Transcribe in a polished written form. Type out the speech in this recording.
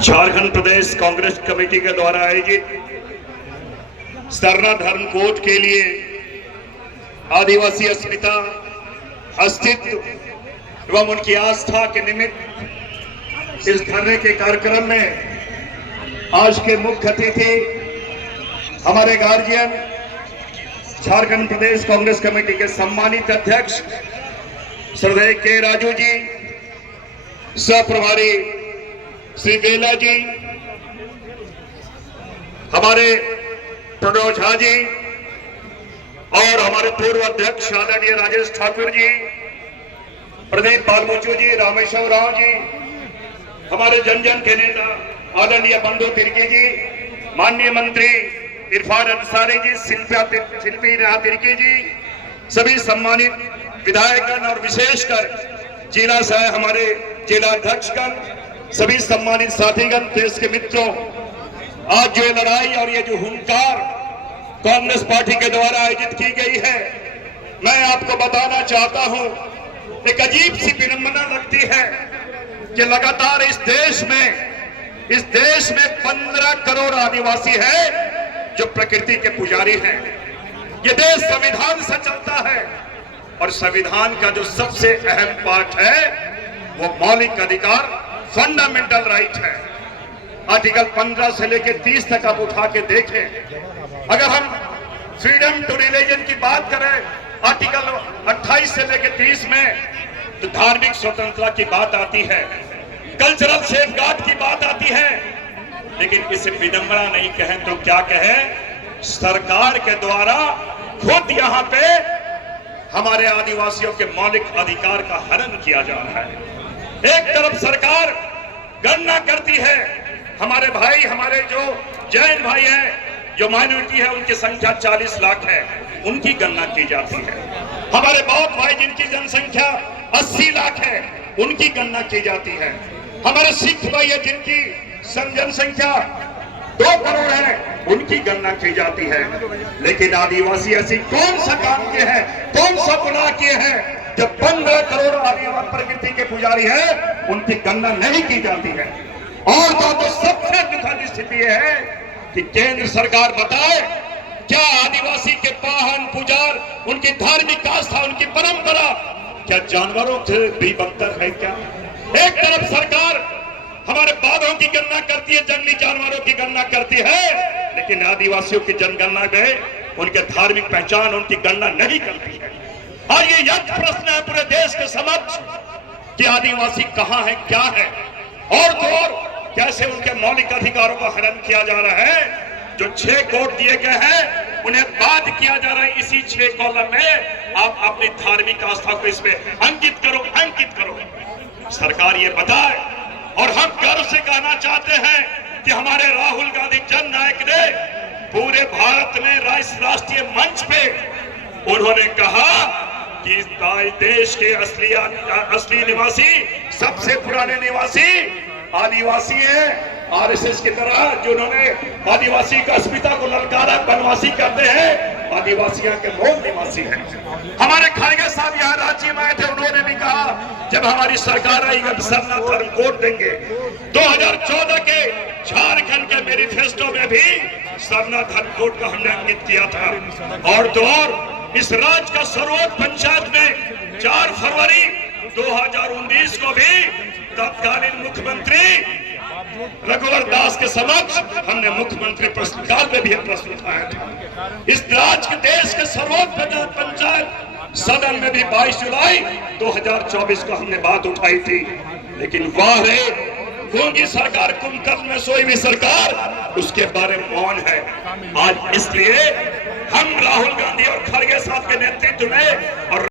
झारखंड प्रदेश Congress committee के द्वारा आयोजित सरना धर्म कोड के लिए आदिवासी अस्मिता, अस्तित्व एवं उनकी आस्था के निमित्त इस धरने के कार्यक्रम में आज के मुख्य अतिथि हमारे गार्जियन झारखंड प्रदेश कांग्रेस कमेटी के सम्मानित अध्यक्ष श्रद्धेय के राजू जी, सह प्रभारी श्री बेला जी, हमारे प्रणव झा जी और हमारे पूर्व अध्यक्ष आदरणीय राजेश ठाकुर जी, प्रदीप बालमुचू जी, रामेश्वर राव जी, हमारे जन जन के नेता आदरणीय बंधु तिर्की जी, माननीय मंत्री इरफान अंसारी जी, शिल्पी तिर्की जी, सभी सम्मानित विधायकगण और विशेषकर जिला सह हमारे जिला अध्यक्षगण, सभी सम्मानित साथीगण, देश के मित्रों, आज जो लड़ाई और ये जो हुंकार कांग्रेस पार्टी के द्वारा आयोजित की गई है, मैं आपको बताना चाहता हूं, एक अजीब सी विडंबना लगती है कि लगातार इस देश में 15 करोड़ आदिवासी है जो प्रकृति के पुजारी हैं। ये देश संविधान से चलता है और संविधान का जो सबसे अहम पार्ट है वो मौलिक अधिकार, फंडामेंटल राइट है। आर्टिकल 15 से लेकर 30 तक आप उठा के देखें। अगर हम फ्रीडम टू रिलीजन की बात करें आर्टिकल 28 से लेकर 30 में, तो धार्मिक स्वतंत्रता की बात आती है, कल्चरल सेफगार्ड की बात आती है, लेकिन इसे विडंबना नहीं कहें तो क्या कहें, सरकार के द्वारा खुद यहाँ पे हमारे आदिवासियों के मौलिक अधिकार का हनन किया जा रहा है। एक तरफ सरकार गणना करती है, हमारे भाई, हमारे जो जैन भाई हैं, जो माइनॉरिटी है, उनकी संख्या 40 लाख है, उनकी गणना की जाती है। हमारे बौद्ध भाई जिनकी जनसंख्या 80 लाख है, उनकी गणना की जाती है। हमारे सिख भाई है जिनकी जनसंख्या 2 करोड़ है, उनकी गणना की जाती है। लेकिन आदिवासी ऐसी कौन सा काम किए हैं, कौन सा गुनाह किए हैं जब 15 करोड़ आदिवासी प्रकृति के पुजारी है, उनकी गणना नहीं की जाती है। और तो सबसे दुखद स्थिति है कि केंद्र सरकार बताए क्या आदिवासी के पाहन पुजार, उनकी धार्मिक आस्था, उनकी परंपरा क्या जानवरों से भी बदतर है क्या? एक तरफ सरकार हमारे बाघों की गणना करती है, जंगली जानवरों की गणना करती है, लेकिन आदिवासियों की जनगणना में उनके धार्मिक पहचान, उनकी गणना नहीं करती है। और ये यज्ञ प्रश्न है पूरे देश के समक्ष कि आदिवासी कहां है, क्या है, और तो और कैसे उनके मौलिक अधिकारों का हनन किया जा रहा है। जो 6 कोड दिए गए हैं, उन्हें बात किया जा रहा है इसी 6 कॉलम में आप अपनी धार्मिक आस्था को इसमें अंकित करो। सरकार ये बताए, और हम गर्व से कहना चाहते हैं कि हमारे राहुल गांधी जन नायक ने पूरे भारत में राष्ट्रीय मंच पे उन्होंने कहा कि इस देश के असली निवासी, सबसे पुराने निवासी आदिवासी हैं। आरएसएस की तरह जिन्होंने आदिवासी का अस्मिता को ललकारा, बनवासी करते हैं, आदिवासियों के मूल निवासी हैं। हमारे खड़गे साहब यहाँ रांची में आए थे, उन्होंने भी कहा जब हमारी सरकार आएगी तो सरना धर्म कोड देंगे। 2014 के झारखंड के मैनिफेस्टो में भी सरना धर्म कोड का हमने अंकित किया था। और तो और इस राज्य का सर्वोच्च पंचायत में 4 फरवरी 2019 को भी तत्कालीन मुख्यमंत्री रघुवर दास के समक्ष हमने मुख्यमंत्री प्रश्नकाल में भी प्रश्न उठाया था। इस राज्य के देश के सर्वोच्च पंचायत सदन में भी 22 जुलाई 2024 को हमने बात उठाई थी। लेकिन वाह रे, गूंगी सरकार, कुंभकर्ण में सोई हुई सरकार, उसके बारे में मौन है। आज इसलिए हम राहुल गांधी और खड़गे साहब के नेतृत्व में और